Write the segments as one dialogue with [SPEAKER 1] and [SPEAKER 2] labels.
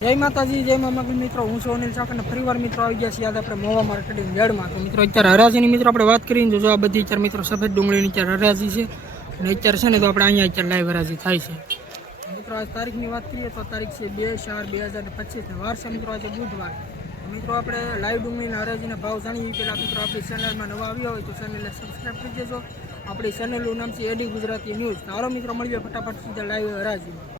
[SPEAKER 1] જય માતાજી, જય મગલ મિત્રો. હું છું અનિલ અને ફરીવાર મિત્રો આવી ગયા છીએ આજે આપણે મોવા માર્કેટિંગ યાર્ડમાં. તો મિત્રો, અત્યારે હરાજીની મિત્રો આપણે વાત કરીને જો આ બધી અત્યારે મિત્રો સફેદ ડુંગળીની અત્યારે હરાજી છે. અને અત્યારે છે ને તો આપણે અહીંયા અત્યારે લાઈવ હરાજી થાય છે. મિત્રો, આજ તારીખની વાત કરીએ તો તારીખ છે બે ચાર બે હજાર પચીસ વાર છે મિત્રો, આજે બુધવાર. મિત્રો, આપણે લાઈવ ડુંગળીના હરાજીના ભાવ જાણીએ પહેલાં મિત્રો, આપણી ચેનલમાં નવા આવ્યા હોય તો ચેનલને સબસ્ક્રાઈબ કરી દેજો. આપણી ચેનલનું નામ છે એડી ગુજરાતી ન્યૂઝ. તારો મિત્રો, મળીએ ફટાફટ સીધા લાઈવ હરાજી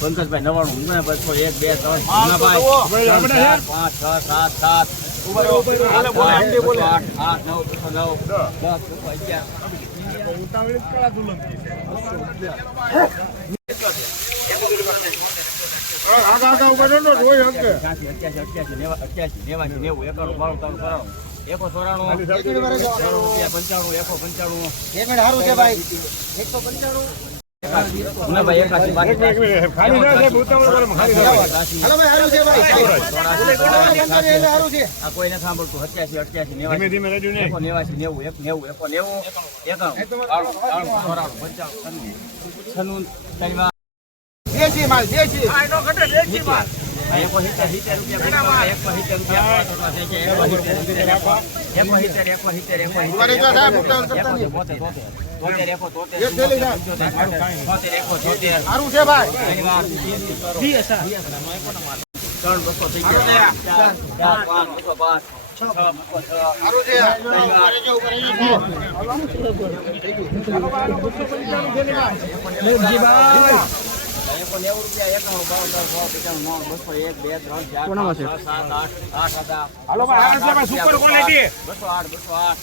[SPEAKER 2] પંકજભાઈ નવાણું ઉમરા બસો એક બે ત્રણ પાંચ છ સાત સાત આઠ, આઠ, આઠ, નવ નવ દસ અગિયાર અઠ્યાસી અઠ્યાસી અઠ્યાસી નેવા અઠ્યાસી નેવાસી નેવું એકાણું બાણું ત્રણ ત્રણ એકો ચોરાણું રૂપિયા પંચાણું એકસો પંચાણું એકાસી બાકી આ સાંભળતું સત્યાસી અઠ્યાસી નેવાસી નેવાસી નેવું એક નેવું એકો નેવું એકાણું પંચાણું છન્નું છન્નું ત્રીસ એકો સિત્તેર સિત્તેર રૂપિયા એકો તોતેર એકો તોતેર તોતેર. ત્રણ બસો થઈ ગયા. ચાર પાંચ બસો પાંચ છ બસો છ. એકો નેવું રૂપિયા એકાણું બાવન ત્રણ સો પચાસ નવ બસો એક બે ત્રણ ચાર છ સાત આઠ આઠ હતા બસો આઠ બસો આઠ.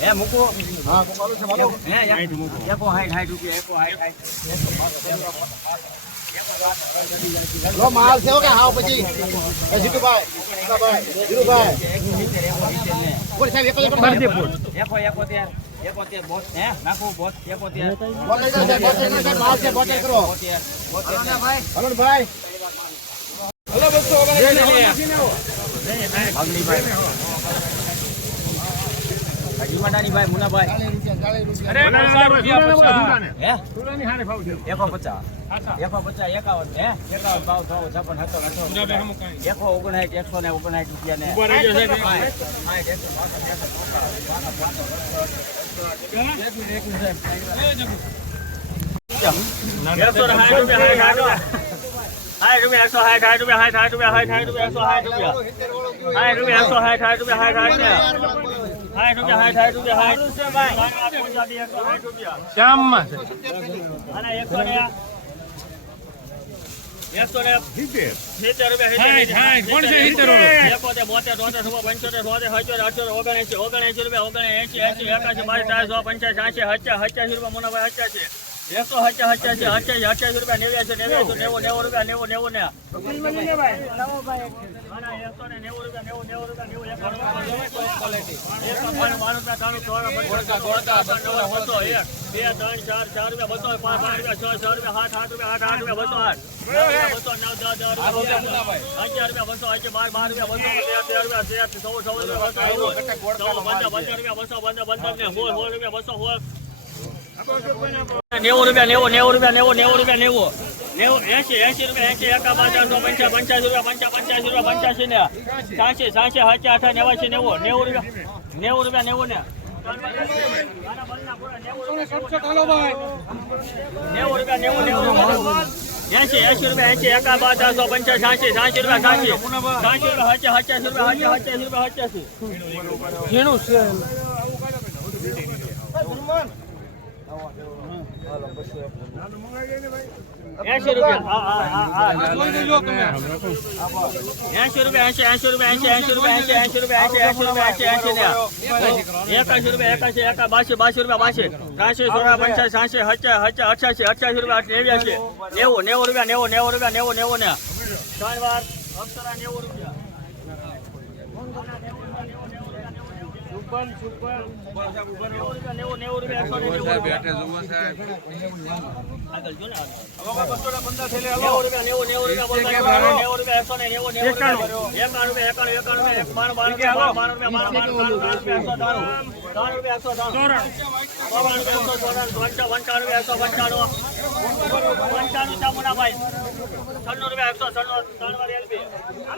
[SPEAKER 2] હે મૂકો. હે એકો હાઈટ હાઈટ રૂપિયા એકો હાઈટ હાઈટ.
[SPEAKER 3] માલ છે કે હાવ પછી. એ જીતુભાઈ જીતુભાઈ જીતુભાઈ. બોલ સાહેબ એક જ
[SPEAKER 2] એકો એકોતેર એકોતેર બોસ હે નાખું બોત એકોતેર
[SPEAKER 3] બોતેર કરો સાહેબ બોતેર કરો સાહેબ માલ છે ભાઈ કરો.
[SPEAKER 2] બોતેર ભાઈ
[SPEAKER 3] હલો ભાઈ
[SPEAKER 2] અજીમાડાની ભાઈ મુનાભાઈ હે એકો પચાસ એકો પચાસ એકાવન હે એકાવન ભાવ થવો છપ્પન સત્તર અઠાવન એકો ઓગણસાઠ એકસો ને ઓગણસાઠ રૂપિયા ને હાય એકસો ત્રેસઠ, એકસો હાય સાઠ રૂપિયા, રૂપિયા. સાઠ રૂપિયા, એકસો સાઠ, સાઠ રૂપિયા, સાઠ, સાઠ રૂપિયા, હાય રૂપિયા, એકસો હાય સાઠ રૂપિયા, રૂપિયા, એકસો સાઠ, સાઠ રૂપિયા. સાઠ, સાઠ રૂપિયા, ઓગણસી એસી એકસો ને એકસો બાવીસ, ત્રેવીસ, સો, પંચાશી, એંશી, રૂપિયા, મોનાભાઈ, હચ્ચાસી. એકસો હચ્ચા, હચ્ચાસી, હચ્ચાસી, હચ્ચાસી રૂપિયા, નેવ્યાસી, નેવ્યાસી, નેવું, નેવું રૂપિયા, નેવું, નેવું ને. એકસો ને નેવું રૂપિયા, નેવું, નેવું રૂપિયા, નેવું, એકાણું રૂપિયા, એકસો બાણું, બાણું રૂપિયા, ત્રાણું, ચોરાણું, પંચાણું, ચોરાણું, પંચાણું, બસો, એક, બે, ત્રણ, ચાર, ચાર રૂપિયા, બસો, પાંચ, પાંચ રૂપિયા, છ, છ રૂપિયા, સાત, સાત રૂપિયા, આઠ, આઠ રૂપિયા, બસો, આઠ. બસો, નવ, દસ, દસ રૂપિયા, અગિયાર રૂપિયા, બસો, અગિયાર, બાર, બાર રૂપિયા, બસો, તેર, તેર રૂપિયા, તેર, ચૌદ, ચૌદ રૂપિયા, બસો, ચૌદ, ચૌદ, પંદર, પંદર રૂપિયા, બસો, પંદર, પંદર ને સોળ, સોળ રૂપિયા, બસો, સોળ. નેવું રૂપિયા નેવું નેવું રૂપિયા નેવું નેવું રૂપિયા નેવું. નેવું એસી એસી રૂપિયા એસી એકા પચાસ પંચા પંચાસી રૂપિયા પંચા પંચાસી રૂપિયા પંચાસી ને સાસી સાસી સાચી આઠા નેવાસી નેવું નેવું રૂપિયા નેવું રૂપિયા નેવું ને. નેવું રૂપિયા નેવું એસી એસી રૂપિયા એસી એકા ચારસો પંચાસ સાસી સાસી રૂપિયા સાસી. સાસી રૂપિયા હચ્યા હચ્યાસી રૂપિયા હચ્યાસી રૂપિયા હચ્યાસી
[SPEAKER 1] ઝીણું છે.
[SPEAKER 4] એંશી રૂપિયા. હા હા રૂપિયા, એંશી રૂપિયા એંશી રૂપિયા એંશી રૂપિયા, એંશી ને એકાશી રૂપિયા, એકાશી, એકા, બાસી બાસી રૂપિયા, બાસી. ત્રાસી રૂપિયા પંચાસી સાસી હચા અઠ્યાસી અઠ્યાસી રૂપિયા નેવ્યાસી નેવું નેવું રૂપિયા, નેવું નેવું રૂપિયા, નેવું નેવું ને ત્રણ વાર નેવું રૂપિયા. પંચાણું રૂપિયા એકસો પંચાણું. પંચાણું ચામુંડાભાઈ. છન્નું રૂપિયા એકસો છન્નું ત્રણ